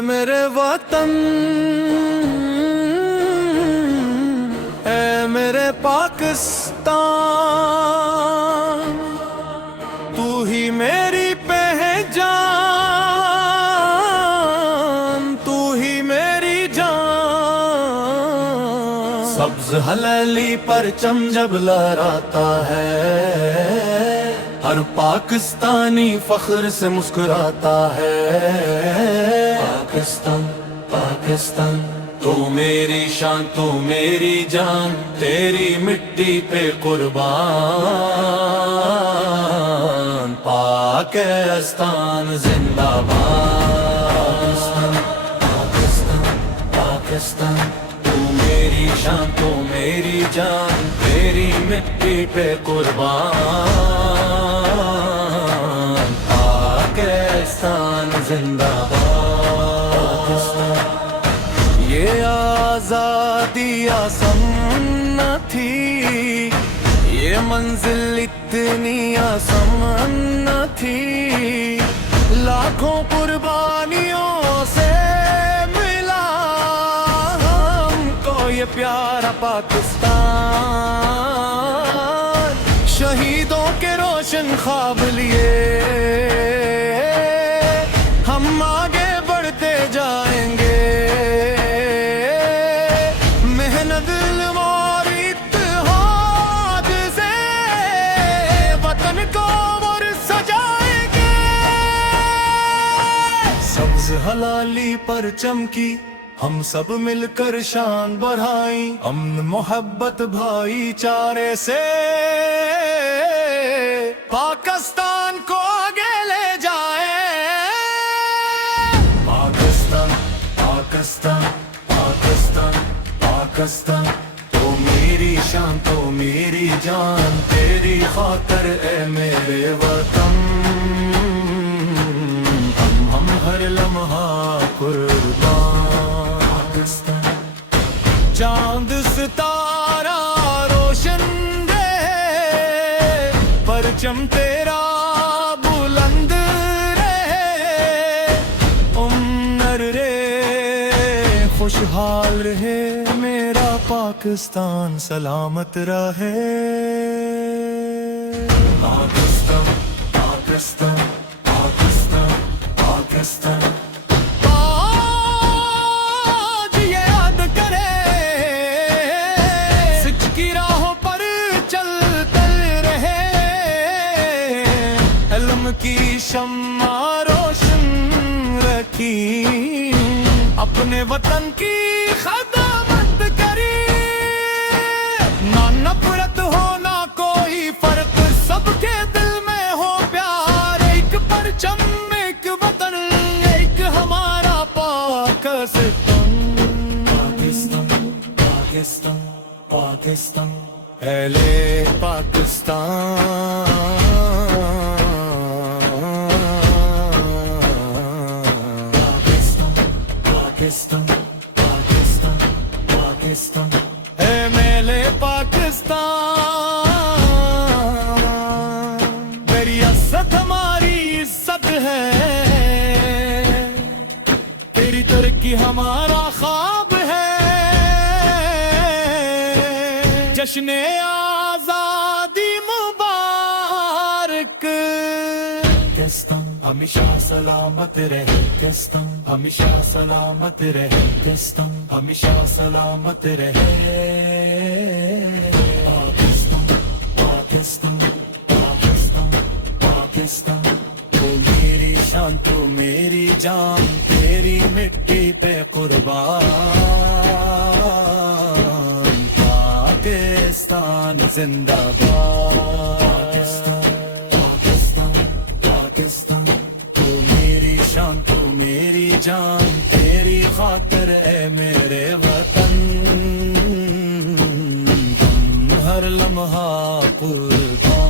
میرے وطن، اے میرے پاکستان، تو ہی میری پہچان، تو ہی میری جان۔ سبز ہلالی پرچم جب لہراتا ہے، ہر پاکستانی فخر سے مسکراتا ہے۔ پاکستان پاکستان، تو میری شان، تو میری جان، تیری مٹی پہ قربان۔ پاکستان زندہ باد۔ پاکستان پاکستان، تو میری شان، تو میری جان، تیری مٹی پہ قربان۔ پاکستان زندہ باد۔ یہ آزادی آسان نہ تھی، یہ منزل اتنی آسان نہ تھی، لاکھوں قربانیوں سے ملا ہم کو یہ پیارا پاکستان۔ شہیدوں کے روشن خواب لیے ہم آگے بڑھتے جائیں گے، محنت اور اتحاد سے وطن کو اور سجائیں گے۔ سبز ہلالی پرچم کی ہم سب مل کر شان بڑھائیں، امن محبت بھائی چارے سے پاکستان کو آگے لے جائیں۔ پاکستان پاکستان پاکستان پاکستان، تو میری شان، تو میری جان، تیری خاطر اے میرے وطن، ہم ہر لمحہ قربان۔ پاکستان چاند ستارہ روشن رہے، پرچم تیرا بلند رہے، عمر رے خوشحال رہے، میرا پاکستان سلامت رہے۔ پاکستان پاکستان پاکستان پاکستان، آج یہ یاد کرے، سچ کی راہوں پر چلتے رہے، علم کی شمع روشن رکھی، اپنے وطن کی خدمت کری، نہ نفرت ہو نہ کوئی فرق، سب کے دل میں ہو پیار، ایک پرچم ایک وطن، ایک ہمارا پاکستان۔ پاکستان پاکستان پاکستان، اہل پاکستان، پاکستان پاکستان پاکستان، اے میرے پاکستان، میری عزت ہماری عزت ہے، تیری ترقی ہمارا خواب ہے، جشن آزادی مبارک۔ پاکستان ہمیشہ سلامت رہے، پاکستان ہمیشہ سلامت رہے، پاکستان ہمیشہ سلامت رہے۔ پاکستان پاکستان پاکستان پاکستان، تو میری شان، تو میری جان، تیری مٹی پہ قربان۔ پاکستان زندہ باد۔ پاکستان پاکستان، تو میری شان، تو میری جان، تیری خاطر اے میرے وطن، ہم ہر لمحہ قربان۔